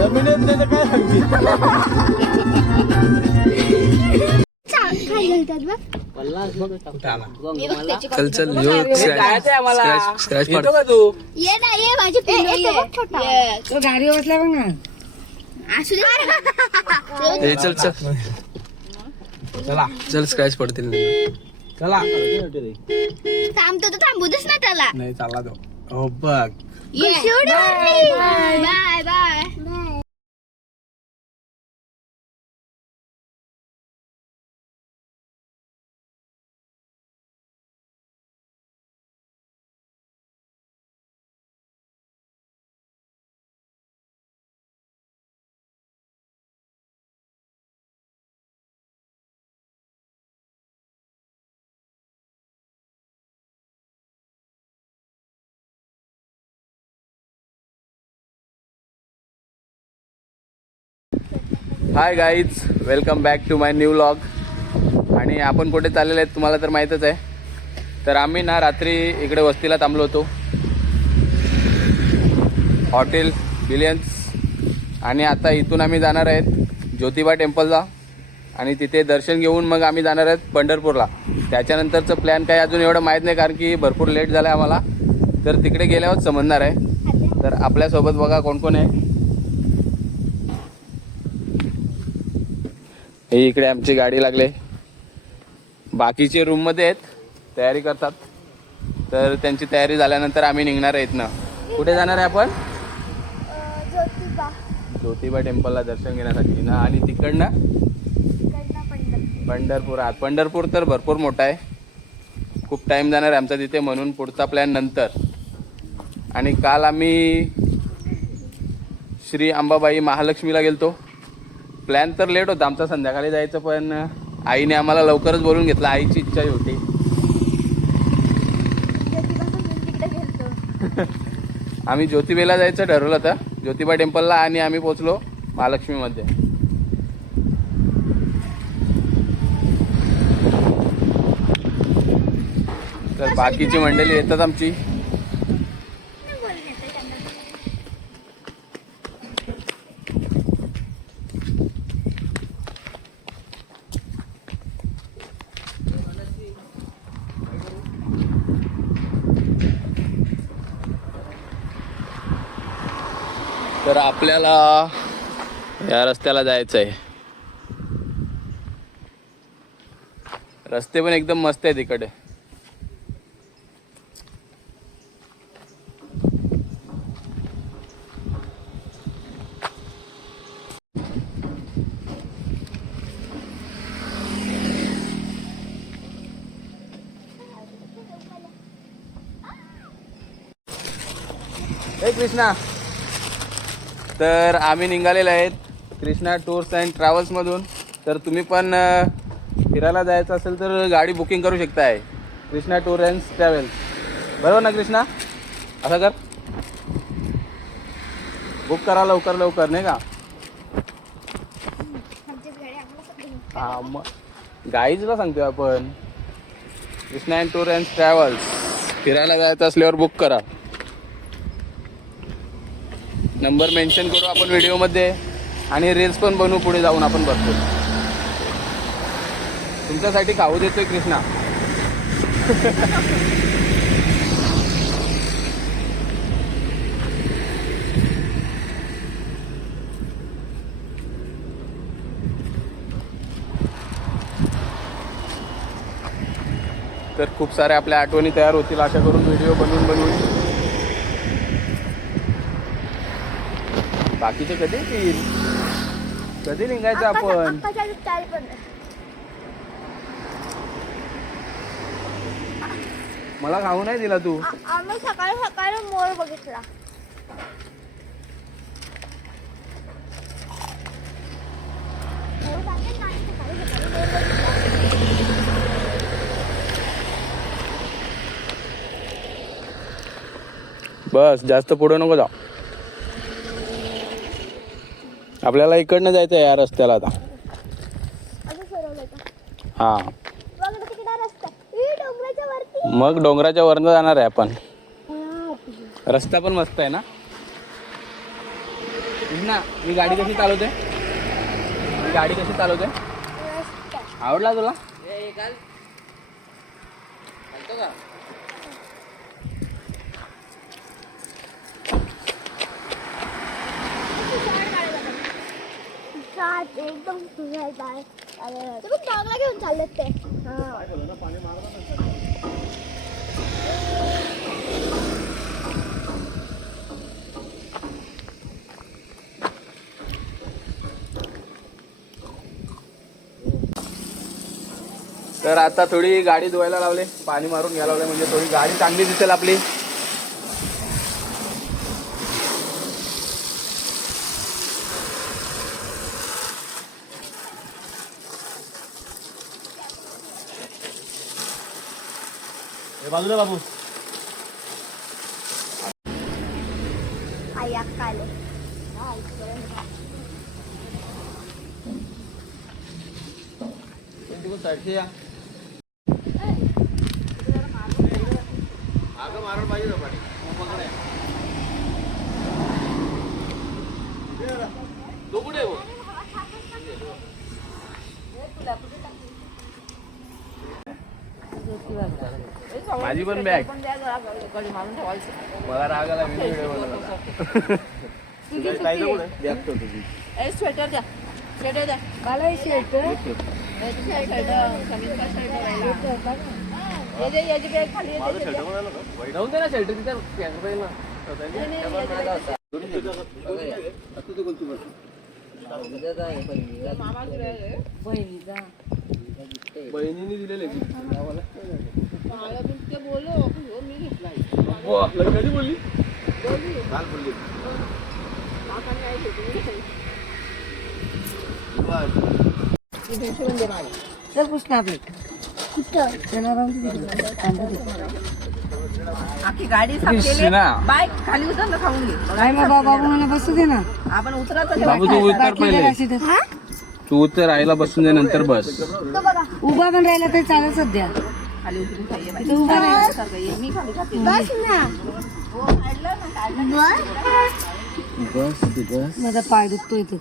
जमिनीत नाही तर काय सांगते. चल चल स्क्रॅच पड. ये ना ये माझी पिल्लू ये तो गाडीवर बसला बघ ना. असू दे. ए चल चल चला चल स्क्रॅच पडतील. चला थांबतो तर थांबूदच ना त्याला. नाही चालला तो. हो बघ ये bye bye. Hi guys, welcome back to my new vlog. आणि आपण कुठे चाललेले आहेत तुम्हाला तर माहीतच आहे. तर आम्ही ना रात्री इकडे वस्तीला थांबलो होतो, हॉटेल बिलियन्स. आणि आता इथून आम्ही जाणार आहेत ज्योतिबा टेम्पलला आणि तिथे दर्शन घेऊन मग आम्ही जाणार आहेत पंढरपूरला. त्याच्यानंतरचं प्लॅन काही अजून एवढं माहीत नाही, कारण की भरपूर लेट झालं आहे आम्हाला. तर तिकडे गेल्यावर समजणार आहे. तर आपल्यासोबत बघा कोण कोण आहे. हे इकडे आमची गाडी लागले, बाकीचे रूममध्ये आहेत, तयारी करतात. तर त्यांची तयारी झाल्यानंतर आम्ही निघणार आहे इथनं. कुठे जाणार आहे आपण? ज्योतिबा टेम्पलला दर्शन घेण्यासाठी ना. आणि तिकडनं पंढरपुरात. पंढरपूर तर भरपूर मोठा आहे, खूप टाईम जाणार आहे आमचा तिथे, म्हणून पुढचा प्लॅन नंतर. आणि काल आम्ही श्री अंबाबाई महालक्ष्मीला गेलतो. प्लॅन तर लेट होता आमचा संध्याकाळी जायचं, पण आईने आम्हाला लवकरच बोलून घेतलं. आईची इच्छा होती. आम्ही ज्योतिबाला जायचं ठरवलं होतं, ज्योतिबा टेम्पलला, आणि आम्ही पोचलो महालक्ष्मीमध्ये. तर बाकीची मंडळी येतात आमची. तर आपल्याला या रस्त्याला जायचं आहे. रस्ते पण एकदम मस्त आहेत इकडे. ए कृष्णा, तर आम्ही निघालेले आहेत कृष्णा टूर्स अँड ट्रॅव्हल्समधून. तर तुम्ही पण फिरायला जायचं असेल तर गाडी बुकिंग करू शकताय, कृष्णा टूर अँड ट्रॅव्हल्स. बरोबर ना कृष्णा? असं कर, बुक करा लवकर लवकर, नाही का? हां, मग गाईजला सांगतोय आपण. Krishna and tour and travels, फिरायला जायचं असल्यावर बुक करा. नंबर मेन्शन करू आपण व्हिडिओमध्ये, आणि रील्स पण बनवू पुढे जाऊन आपण बघतो. तुमच्यासाठी खाऊ देतोय कृष्णा. तर खूप साऱ्या आपल्या आठवणी तयार होतील अशा करून व्हिडिओ बनवून. बाकीचे कधी येतील, कधी निघायचं आपण? मला खाऊ नाही दिला तू. आम्ही सकाळी सकाळी मोर बघितला. बस जास्त पुढे नको जाऊ, आपल्याला इकडनं जायचं आहे या रस्त्याला आता. हा, मग डोंगराच्या वरनं जाणार आहे आपण. रस्ता पण मस्त आहे ना. ना मी गाडी कशी चालवते आवडला तुला एकदम चांगला घेऊन चाललेत ते तर आता थोडी गाडी धुवायला लावले पाणी मारून घ्यायला लावले म्हणजे थोडी गाडी चांगली दिसेल आपली बाजूला बाबू आई अक्काले मारून पाहिजे तो कुठे माझी पण बॅग मला राग आला स्वेटर द्या मला स्वेटर याची बॅग खाली जाऊन दे ना शेल्टर तिथं बहिणीने दिलेले मी घेतला कधी बोलली काल बोलली चल पुष्णा प्लेट आखी गाडी बाईक खाली उतर खाऊन घे काय बाबा मला बसू दे ना आपण उतरायचं बाबू तू उतर पहिले तू उतर राहायला बसून दे नंतर बस उभा पण राहिला तरी चालेल सध्या खाली उतरून खाईये उभा राहिला मी खाली खाते बस ना बस माझा पाय दुखतो इथे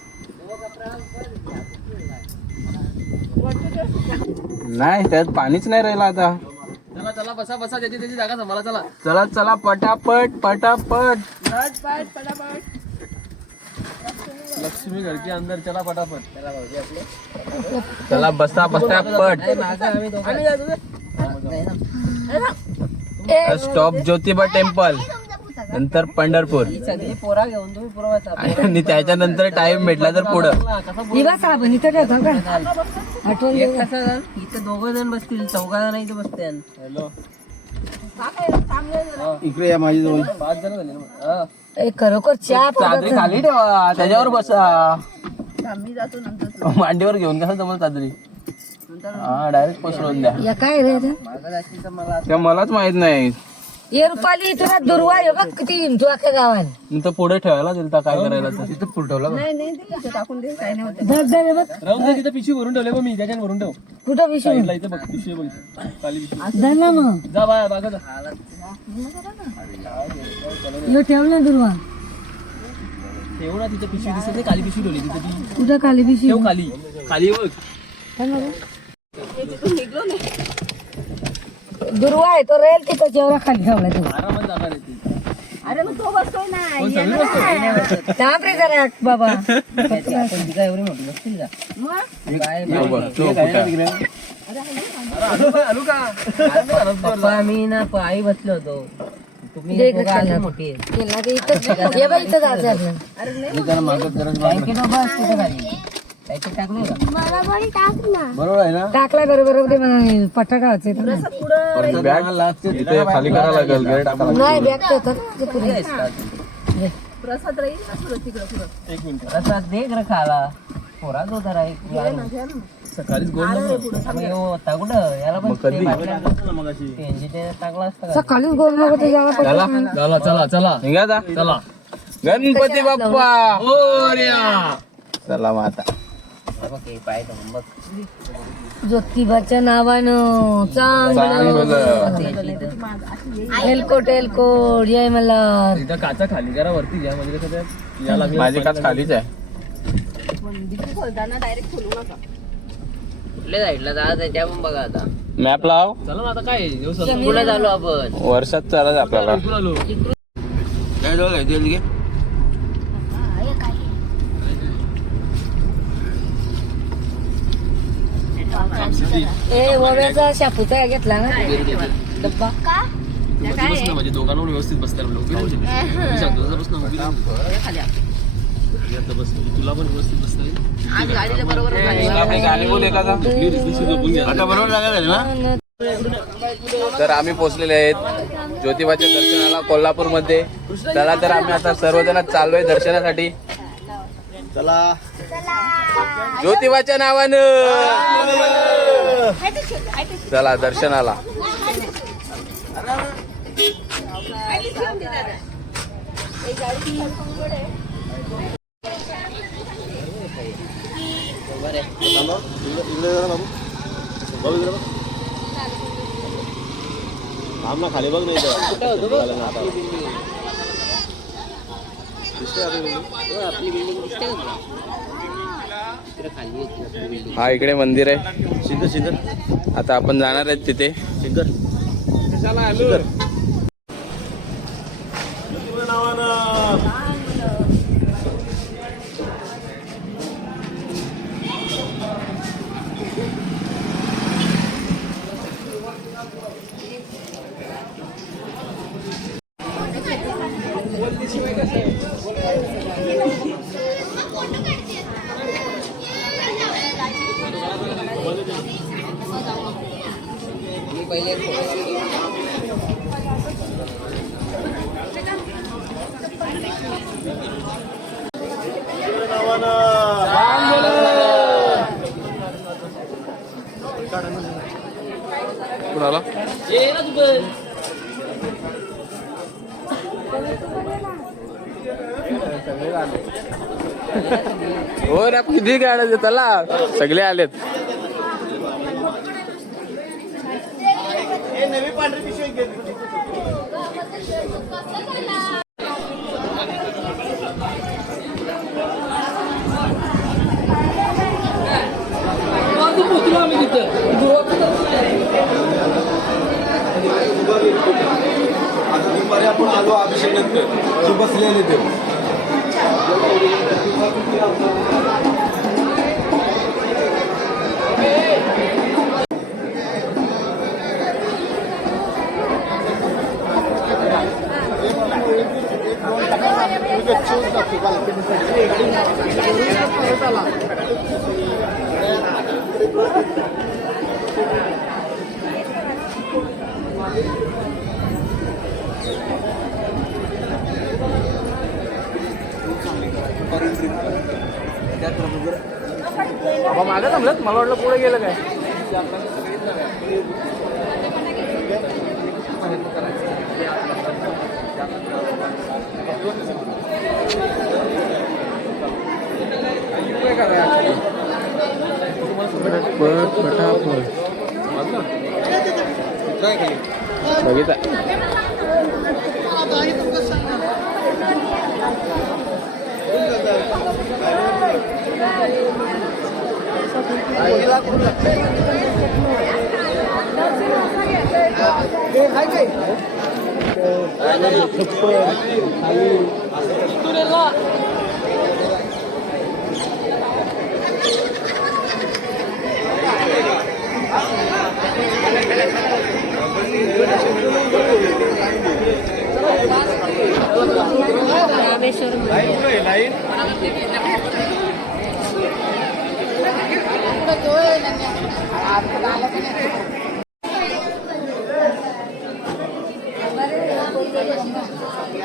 नाही त्यात पाणीच नाही राहिलं आता चला चला बसा बसा त्याची त्याची जागा सांभाळा चला चला चला पटापट पटापट लक्ष्मी घर के अंदर चला फटाफट चला बसा पटापट स्टॉप ज्योतिबा टेम्पल नंतर पंढरपूर पोरा घेऊन तुम्ही पुरवायचा आणि त्याच्यानंतर टाइम भेटला तर पुढं साबण इथं ठेवता का आठवण इथं दोघं जण बसतील चौघा जण इथे बसते हॅलो इकडे या माझी जवळ 5 जण झाले ना खरोखर चहा चादरी खाली ठेवा त्याच्यावर बसा मी जातो नंतर मांडीवर घेऊन कसं जमल चादरी हा डायरेक्ट पसरवून द्या या काय रे त्या मलाच माहित नाही ये रुपाली तुला दुर्वा आहे बघ किती हिंदू अख्या गावात नंतर पुढे ठेवायला दिल तर काय करायला तर तिथं पुढे ठेवला नाही टाकून दे काय नाही होत राहून दे तिथं पिशवी भरून ठेवले मी त्याच्यानं भरून ठेव कुठं विषय साईडला इथे बघ पिशवी बघ खाली पिशवी धरला मग जा बाया बागा जा ठेवलं दुर्वा ठेव ना तिथे पिशवी दिसत नाही खाली पिशवी ठेवली तिथे ती कुठं खाली विषय ठेव खाली खाली बघ दुर्वा आहे तो रेल तिथं जेवढा खाली ठेवला तू आरामात जाणार आहे ती अरे मग तो बसतोय ना कोण सगळी बसतो थांब रे जरा बाबा एवढी मोठी बसतील का आलू का पप्पा मी ना आई बसलो होतो तुम्ही मोठी इथं जायचं मला पण टाक ना बरोबर आहे ना टाकला बरोबर पटाका इथे खाली करायला लागेल गेट टाकायला नाही बॅग प्रसाद राहील ना तिकडं एक मिनिट प्रसाद दे गर खाला पोरा जो जरा सकाळीच गोड याला पण टाकला असता सकाळीच गोल चला चला चला निघा जा. चला गणपती बाप्पा मोरया. चला मग आता ज्योतिबाच्या नावानं चांगलं एलकोट एलकोट जय मला एकदा काचा खाली करा वरती घ्या म्हणजे कसं ते या लागलं माझी काच खालीच आहे. कुठल्या साईडला जायचं त्या पण बघा आता. मॅप लाव. चला ना आता काय पुढे झालो आपण. वर्षात चालत आपल्याला. इकडून आलो. ए ओव्याचा शापूचा घेतला ना डब्बा का बस ना म्हणजे दोघांवर व्यवस्थित बसता सांगतो तसं बस ना उभी राहा. आता बस तुला पण व्यवस्थित बसता येईल. आता बरोबर लागेल ना. तर आम्ही पोहोचलेले आहेत ज्योतिबाच्या दर्शनाला कोल्हापूरमध्ये. चला तर आम्ही आता सर्वजण चाललोय दर्शनासाठी. चला ज्योतिबाच्या नावानं चला दर्शनाला. खाली बघ नाही हा इकडे मंदिर आहे. शिखर आता आपण जाणार आहेत तिथे. कुणाला हो रे किती गाड्या चला सगळे आलेत. आपण आलो अभिषेक बसलेले ते मागं थांबलं मला वाटलं पुढे गेलं काय. बघितलं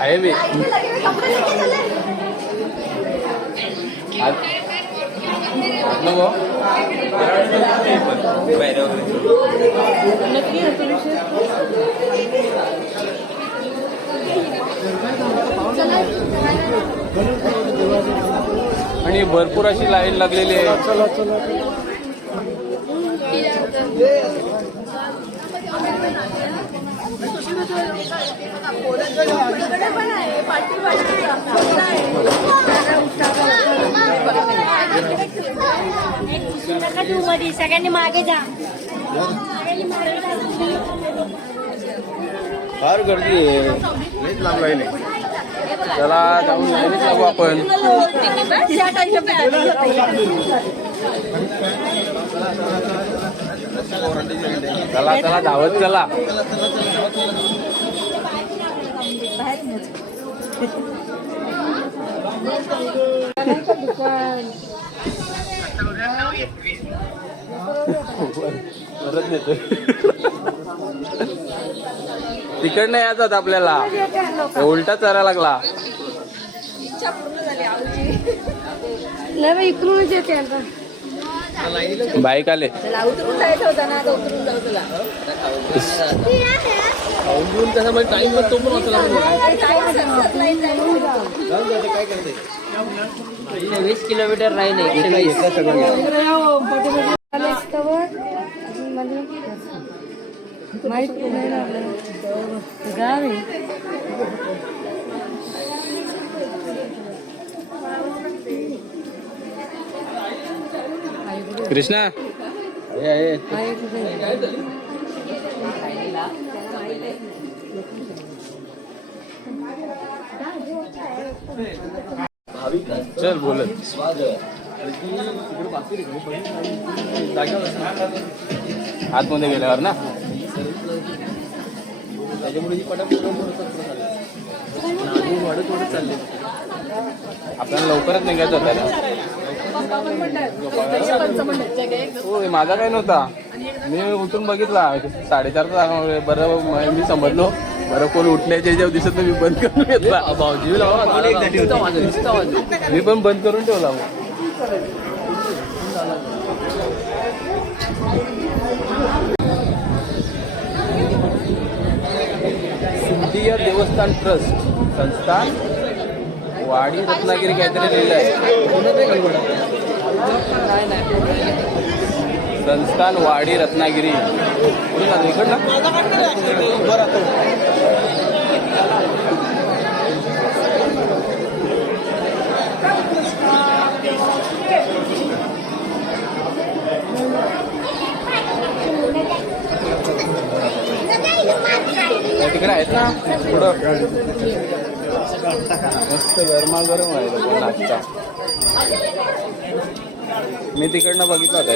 आहे मी चला आणि भरपूर अशी लाईन लागलेली आहे. सगळ्यांनी मागे जा. फार गर्दी आहे. लईच लांब लाईन आहे. चला जाऊन लाईनीत लागू आपण. चला चला धावत चला. परत येतो. तिकडनं यायचं आपल्याला. उलटा चरा लागला. इकडूनच येते आता. बाईक आले. उतरून जायचं होता ना, आता उतरून जाऊ तुला. खाऊन घेऊन त्याचा म्हणजे टाइम पण तो पण वाचला. इथे 20 किलोमीटर लाईन आहे. माहित नाही ना गाव आहे. कृष्णा चल बोलत. आतमध्ये गेल्यावर ना त्याच्यामुळे ही पटापट वाढत वाढत चालले. आपल्याला लवकरच निघायचं होतं ना. हो माझा काय नव्हता. मी उठून बघितला 4:30 जागा. बरं मी समजलो बरं कोण उठल्याच्या जेव्हा दिसत मी बंद करून घेतला. मी पण बंद करून ठेवला. सिद्धिया देवस्थान ट्रस्ट संस्थान वाडी रत्नागिरी काहीतरी लिहिलं आहे. संस्थान वाडी रत्नागिरी. कुठे जातो इकडनं. तिकडे आहेत ना पुढं. मस्त गरमागरम आहे तो नाश्ता. मी तिकडनं बघितला होता.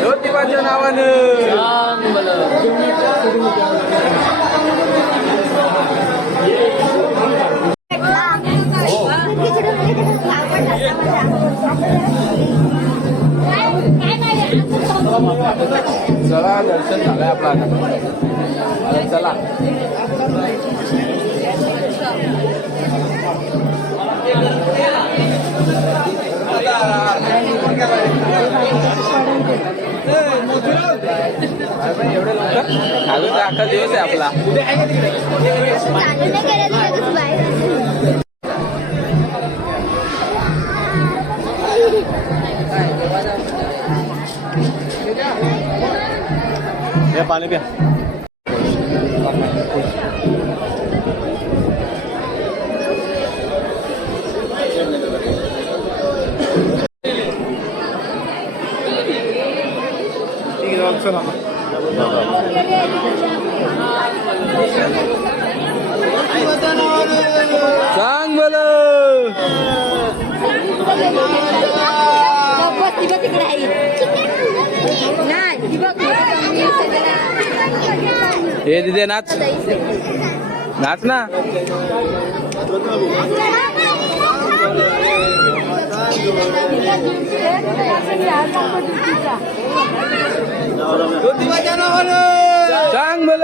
ज्योतिबाच्या नावानं चला दर्शन झालंय आपला. चला अजून तर अख्खा दिवस आहे आपला. चालू नाही केलं तर लगेच बाहेर आलं. पाणी प्या. सांग बोल. बस ती बघ तिकडे आहे. नाही ती बघ हे तिथे नाच नाच ना. सांग बोल.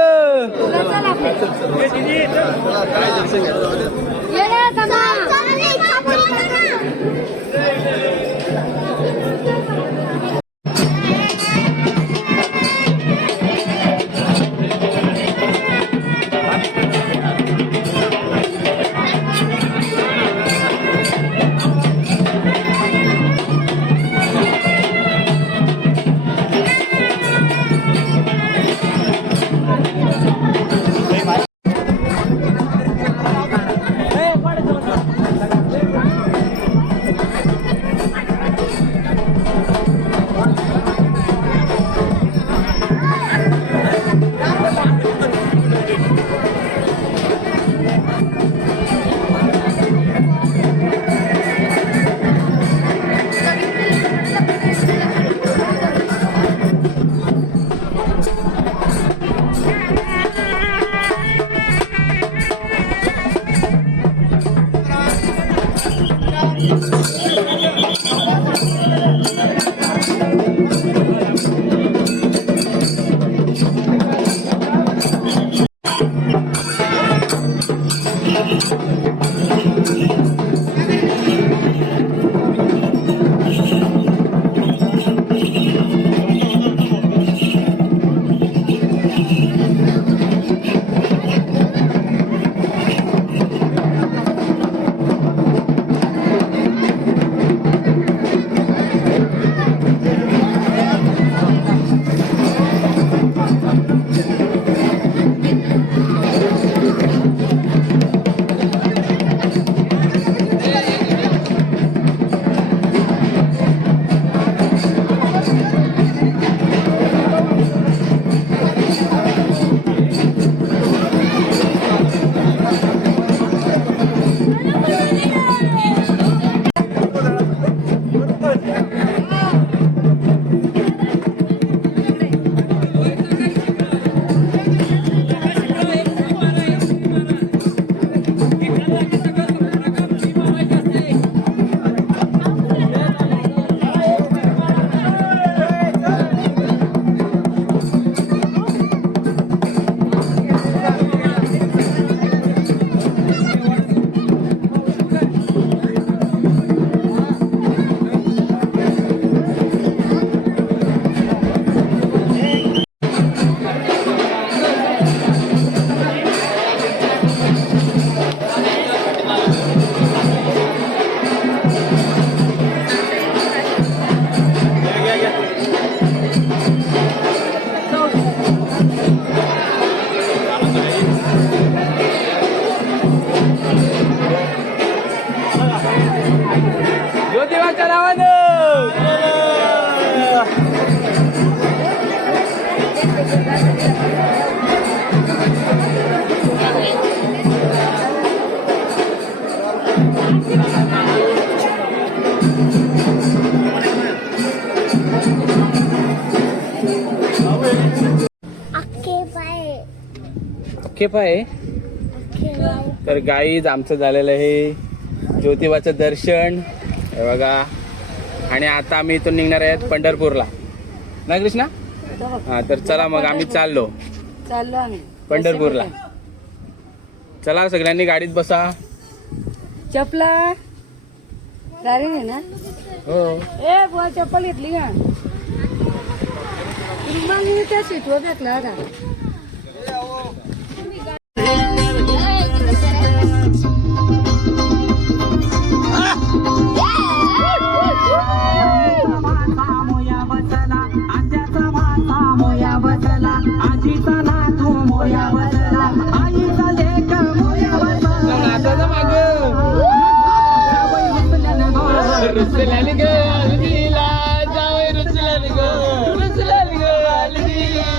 ज्योतिबाच्या नावानं. अख्खे पाय. तर गाईज आमचं झालेलं आहे ज्योतिबाचं दर्शन हे बघा. आणि आता आम्ही इथून निघणार आहेत पंढरपूरला ना कृष्णा. हा तर चला मग आम्ही चाललो आम्ही पंढरपूरला. चला सगळ्यांनी गाडीत बसा. चपला गाडी आहे ना. हो ए बुवा चप्पल घेतली का. त्या सीटवर टाकला होता. रुसल्याने ग हळदीला जावई रुसल्याने ग रुसल्याने ग हळदीला.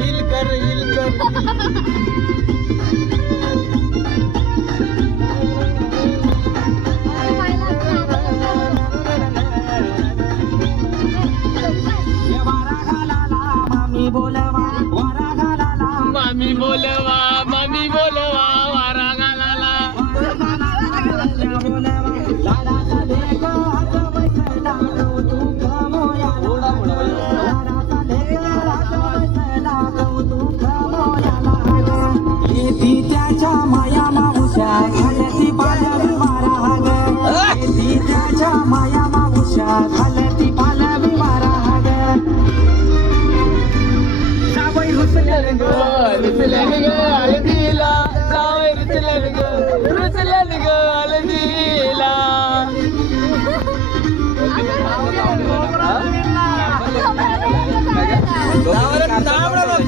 हिल कर हिल कर. मामी बोलवा वारा घालाला. त्याच्या माया मावश्या खालती पालवी वारा ग. त्याच्या माया मावश्या खालती पालवी वारा ग. जावई रुसल्याने ग रुसल्याने ग हळदीला जावई रुसल्याने ग रुसल्याने ग हळदीला.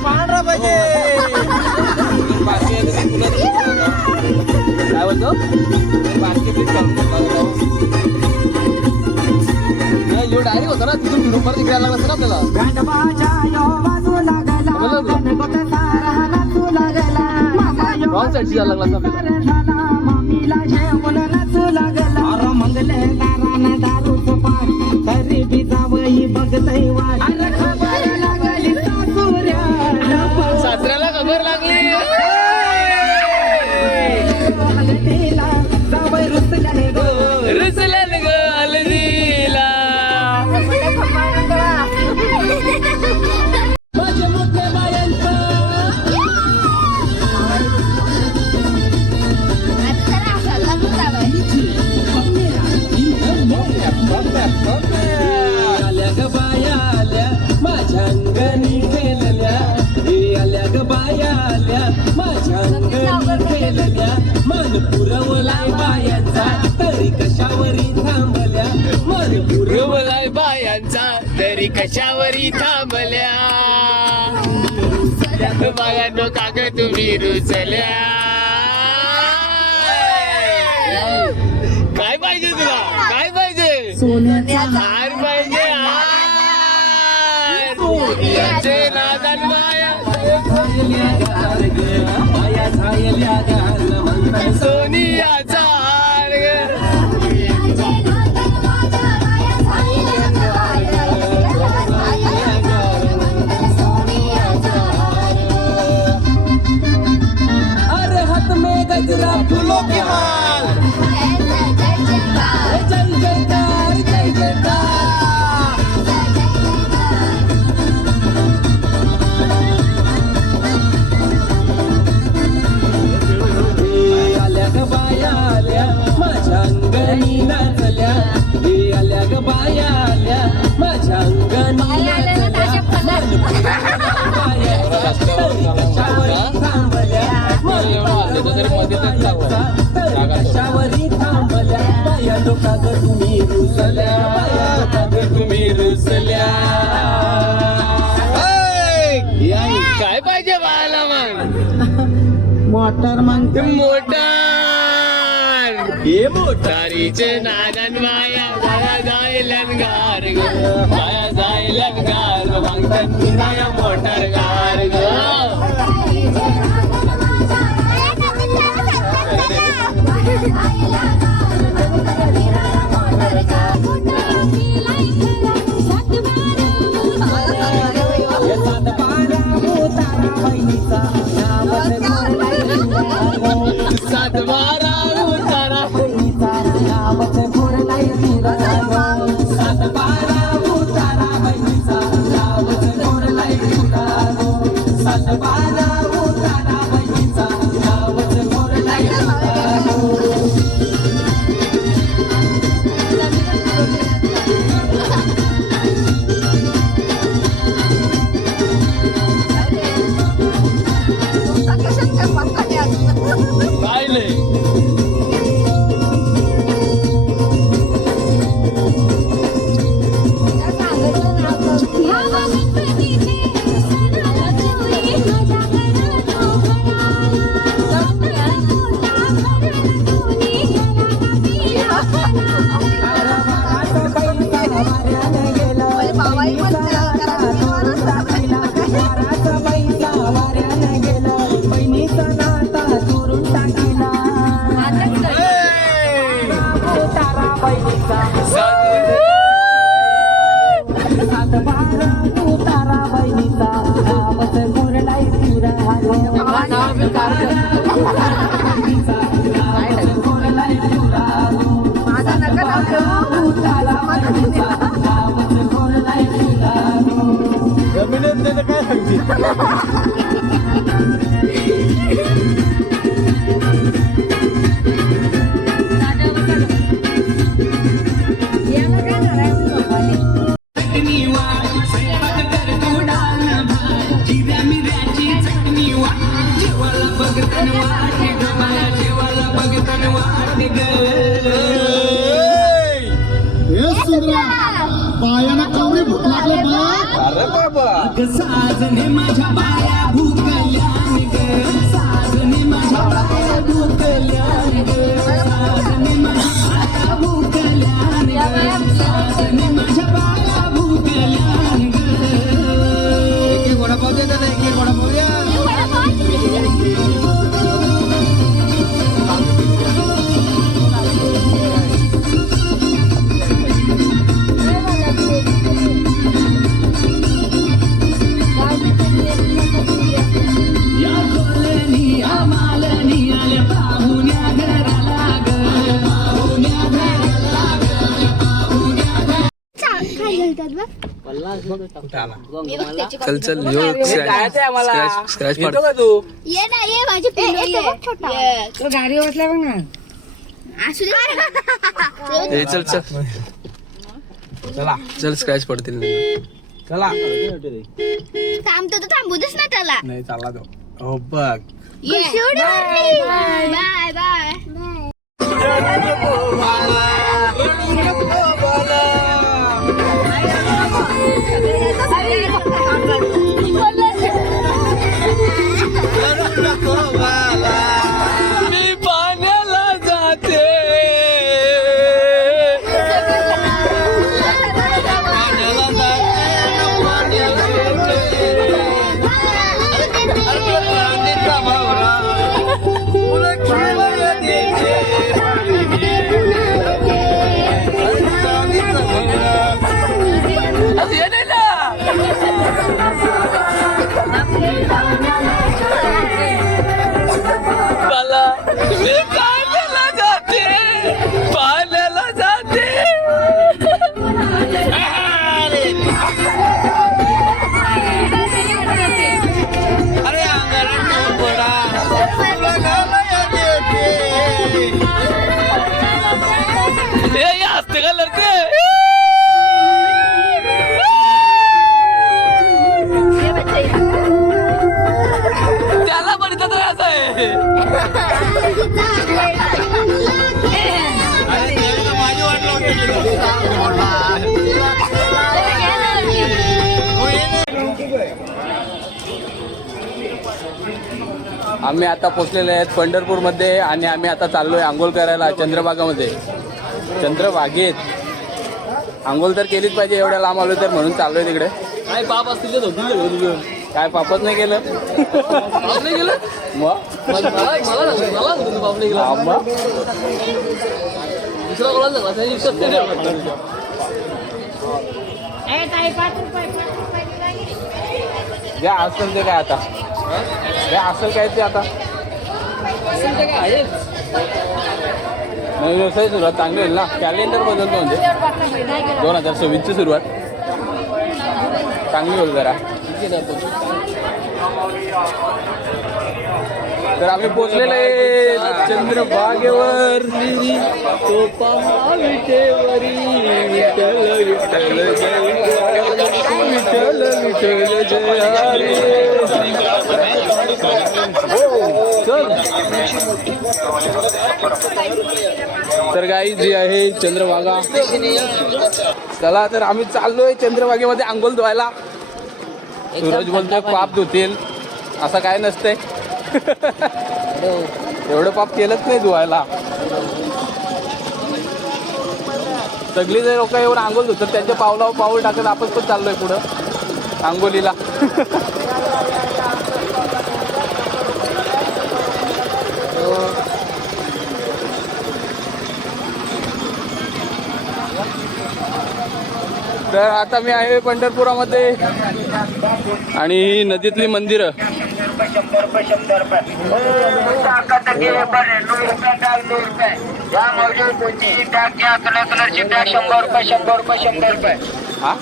पांढरा पाहिजे. काय बोलतो डायरेक्ट होता ना तिथून फिरून परत इकडे लागला असतं ना आपल्याला. गांडबाच्या यो बाजू लागला गणगोट सारा नाचू लागला. रॉंग साईडची जायला लागला असतं आपल्याला. मम्मीला जेवण नाचू लागला. अरे मंगले दाराना दारूच पाठ तरी बी जावई बघतय वाट. अरे खबर लागली सासुऱ्या सासऱ्याला खबर लागली. हळदीला जावई रुसल्याने ग. रुसल्याने ग हळदीला. माझ्या मोठ्या बायांचा आल्या ग बाया आल्या माझ्या अंगणी खेळल्या. हे आल्या ग बाया आल्या माझ्या अंगणी खेळल्या. मन पुरवलाय बायांचा तरी कशावरी थांबल्या. मन पुरवलाय बायांचा तरी कशावरी थांबल्या. बायांनो काग तुम्ही रुचल्या. काय पाहिजे तुला काय पाहिजे. हार पाहिजे हार. याचे नादान माया बाया झायल्या गाल सोनियाचा हार ग. अरे हाथ में गजरा फूलों के माल. जय जयकार जय जयकार. हे आल्या ग बाया आल्या माझ्या अंगणी नाचल्या. हे आल्या ग बाया आल्या माझ्या अंगणी नाचल्या. कशावरी थांबल्या बाया लोकाग तुम्ही रुसल्या. बाया लोकाग तुम्ही रुसल्या. काय पाहिजे बाळाला मग. मोटर म्हणते मोटार हे मोटारीचे नादन माया बाया जायलन गार ग. बाया जायलन गार मागतात माया मोटार गार ग. सातबारा उतारा काय नाही पायाला कवडी भूक लागले बा. अरे बाबा साजने माझ्या बाया भूकल्या साजने माझ्या बाया भूकल्या साजने माझ्या बाया भूकल्या साजने माझ्या बाया भूकल्या एक वडापाव द्या त्याला, एक वडापाव द्या. या कोलनी या मालनी आल्या पाहुण्या घराला ग पाहुण्या घराला ग पाहुण्या घराला. चल चल यो स्क्रॅच पाड ये ना ये माझी पिल्लू ये तो गाडी बसला बघ ना. असू दे ए चल चल चल स्क्रॅच पडतील थांबतो तर थांबू देस ना त्याला. नाही चालला तो. हो बघ ये बाय बाय मी पाण्याला जाते मला मी पाण्याला जाते पाण्याला जाते अरे ये हसते का लड़के त्याला बघितलं तर असं आहे आम्ही आता पोहोचलेले आहेत पंढरपूरमध्ये आणि आम्ही आता चाललोय आंघोळ करायला चंद्रभागामध्ये. चंद्रभागेत आंघोळ तर केलीच पाहिजे, एवढ्या लांब आलो तर म्हणून चाललोय तिकडे. काय बाप असतील ते धोती काय पापच नाही केलं बाप नाही गेलं मग मला बाप नाही गेला मग दुसरा कोणाला झाला त्याची विश्वास नाही ठेवला. जे असेल ते काय आता, जे असेल काय ते आता असेल ते काय आहेच. नवीन व्यवसाय सुरुवात चांगली होईल ना. कॅलेंडर बदलतो म्हणजे 2026ची सुरुवात चांगली होईल जरा. तर आम्ही पोचलेलो आहे चंद्रभागेवर. तो पहा विटेवरी विठ्ठल विठ्ठल जय विठ्ठल विठ्ठल जय हरी. तर गाई जी आहे चंद्रभागा. चला तर आम्ही चाललोय चंद्रभागेमध्ये आंघोळ धुवायला. सूरज बोलतोय पाप धुतील, असं काय नसतंय. एवढं पाप केलंच नाही धुवायला. सगळी जे लोक येऊन आंघोळ धुतात त्यांच्या पावलावर पाऊल टाकत आपण पण चाललोय पुढं आंघोलीला. तर आता मी आहे पंढरपुरामध्ये आणि ही नदीतली मंदिरं. हा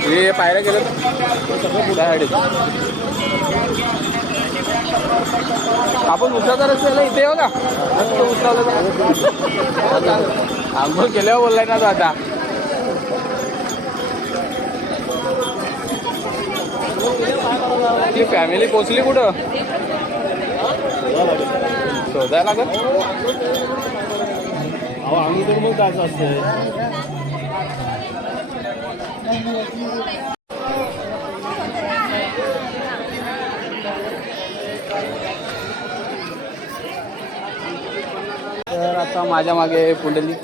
हे पायऱ्या गेलं आपण उतराचा रस्त्याला इथे येऊ का उतरवलं. आंघोळ केल्यावर बोललाय ना तो आता. ती फॅमिली पोचली कुठं शोधायला लागत. आम्ही तर मग जायचं असतं. तर आता माझ्या मागे पुंडली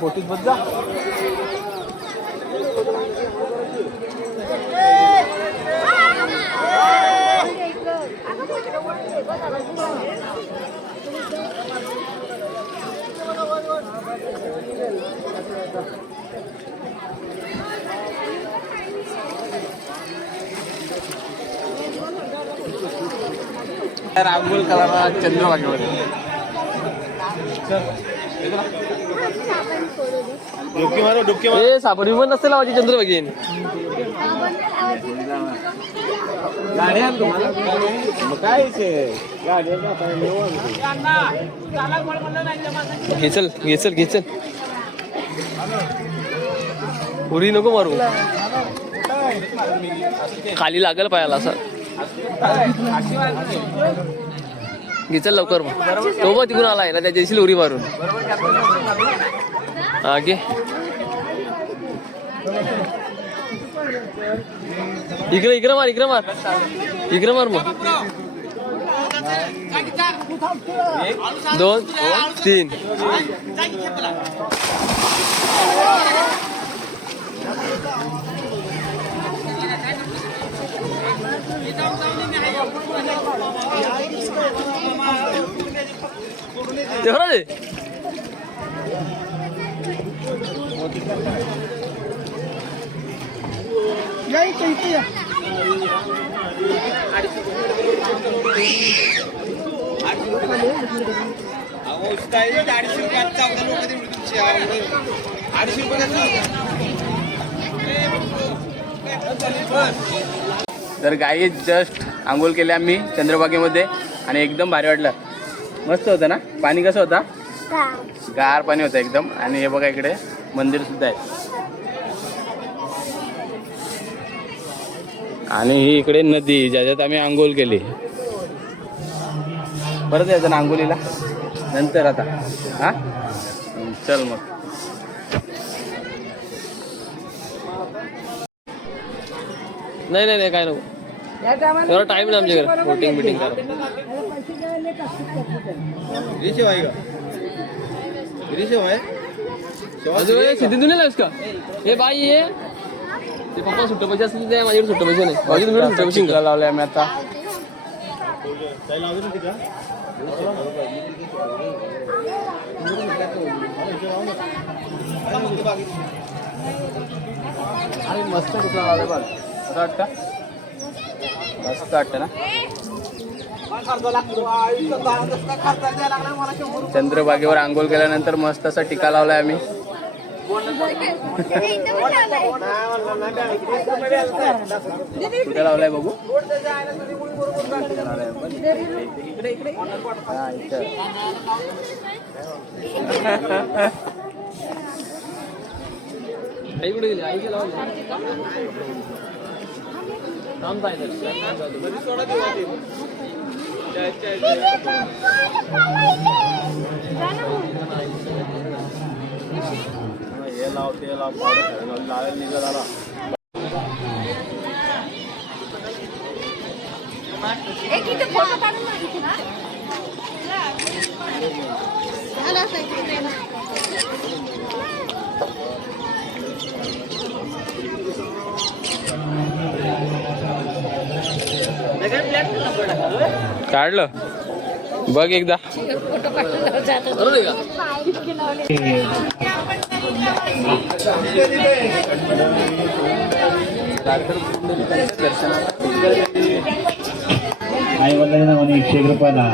बोटीत बस जा. रांगोल कला चंद्रभागेवर. हे सापडी पण नसते लावायची चंद्रभागेन. घेचल घेचल घेचल उडी नको मारू, खाली लागल पायाला असं. घेचल लवकर मग. तो बघ तिकडून आलाय ना त्याच्याशी उडी मारून. हा घे इकडे इकडे मार इकडे मार इकडे मार मग. 2 3 तेवढा दे. तर गाई जस्ट आंघोळ केल्या आम्ही चंद्रभागेमध्ये आणि एकदम भारी वाटलं. मस्त होतं ना पाणी. कसं होता? गार पाणी होतं एकदम. आणि हे बघा इकडे मंदिर सुद्धा आहे. आणि ही इकडे नदी ज्याच्यात आम्ही आंघोळ केली. परत यायचं ना आंघोलीला नंतर आता. हा चल मग. नाही नाही नाही काय नको. एवढा टाइम नाही आमच्याकडे बोटिंग बिटिंग करा. सिद्धी नाही लावस का हे बाई ये ते पप्पा सुट्ट पैसे असतील ते माझ्याकडे सुट्ट पैसे नाही. माझ्या तुमच्याकडे सुट्ट पैसे शिंकला लावले आम्ही आता. अरे मस्त कुठला लावले बघ. असं वाटतं मस्त वाटतं ना. चंद्रभागेवर आंघोळ केल्यानंतर मस्त असा टिका लावलाय आम्ही. कुठे लावलाय बघू. हा, इथं. आई कुठे गेली? आईची लावली. थांब काय तरी. हे लाव ते लाव लावायला निघा झाला. एक इथे फोटो काढून मागितला. आला असं इकडे. काढलं बघ एकदा. बरोबर का? आई वडिलांना म्हणे 100 रुपयाला.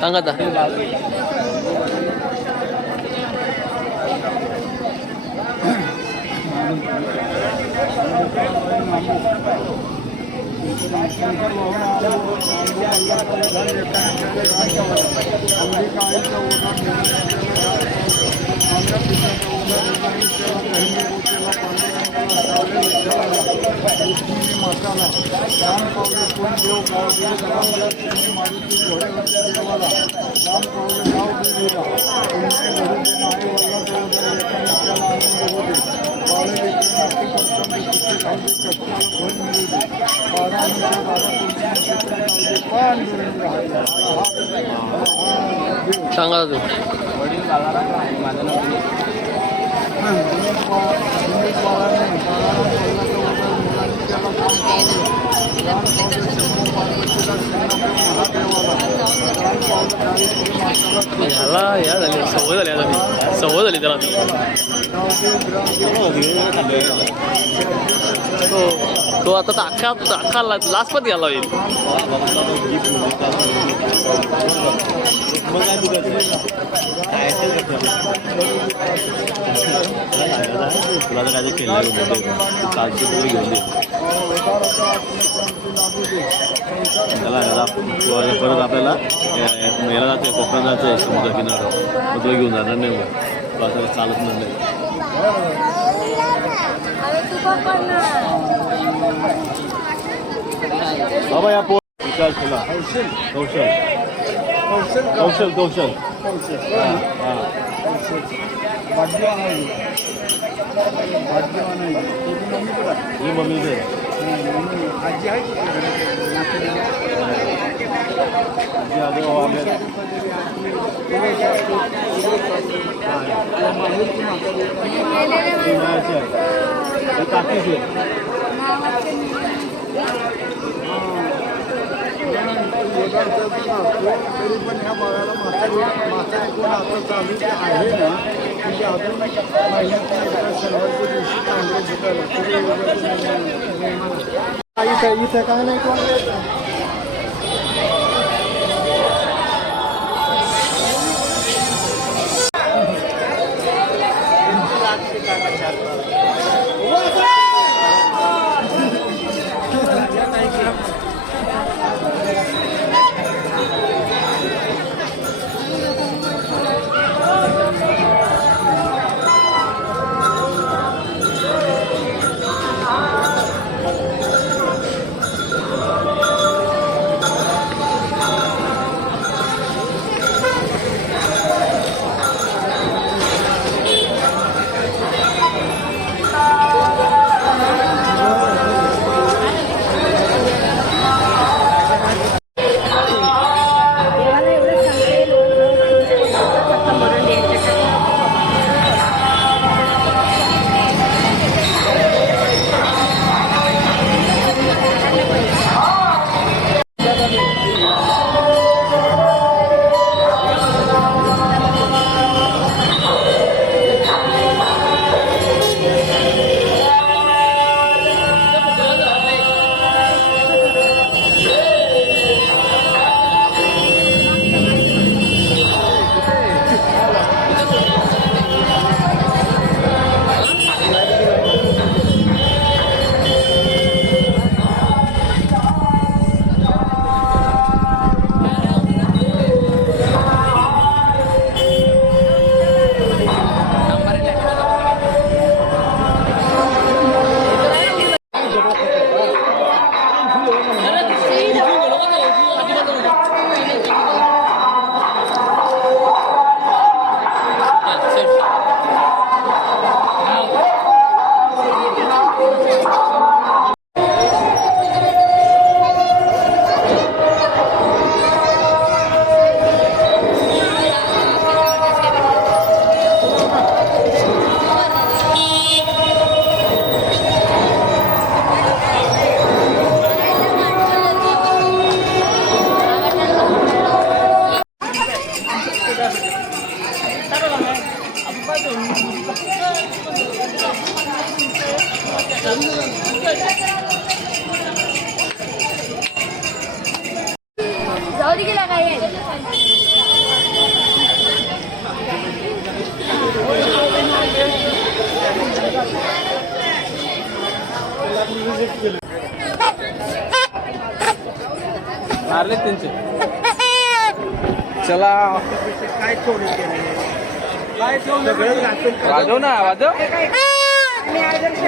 सांगा आता. सांगा तू. ह्याला या झाली सवय झाली आता. सवय झाली त्याला. तो आता अख्खा लास्ट पण घ्यायला होईल. तुला तर काय खेळला कालची पुरी घेऊन दे त्याला परत आपल्याला याला जायचं कोकणात जायचं आहे समुद्र किनारा तो घेऊन जाणार नाही मग तुला चालत नाही. बाबा या विचार तुला कौशल कौशल कौशल हां ही मम्मी दे आजी तरी पण ह्या बाळाला माता ऐकून आता चालू ते आहे ना म्हणजे अजून महिन्याच्या एका शनिवारच्या दिवशी चांगलं शिकायला इथं काय नाही कोण जाऊ दे गेला काय मारले त्यांचे. चला काय ठेवलं काय ठेवलं वाजव ना वाजव.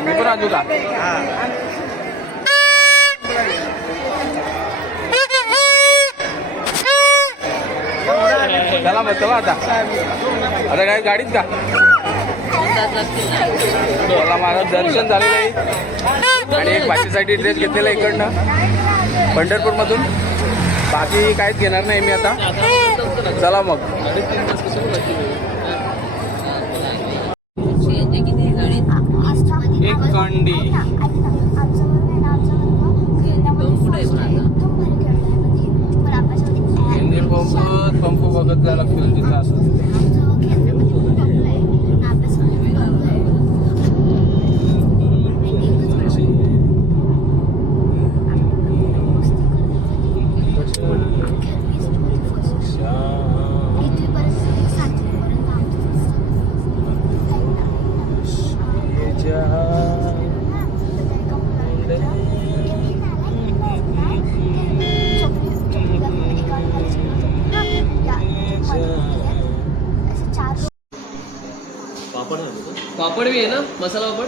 मी पण वाजू का? चला मग चला आता काय गाडीत का? चला माझं दर्शन झालेलं आहे आणि एक भाषेसाठी ड्रेस घेतलेला आहे इकडनं पंढरपूरमधून. बाकी काहीच घेणार नाही मी आता. चला मग. एक कांडी पंप बघत जायला लागतो तिथं असं. पापड भी आहे ना, मसाला पापड.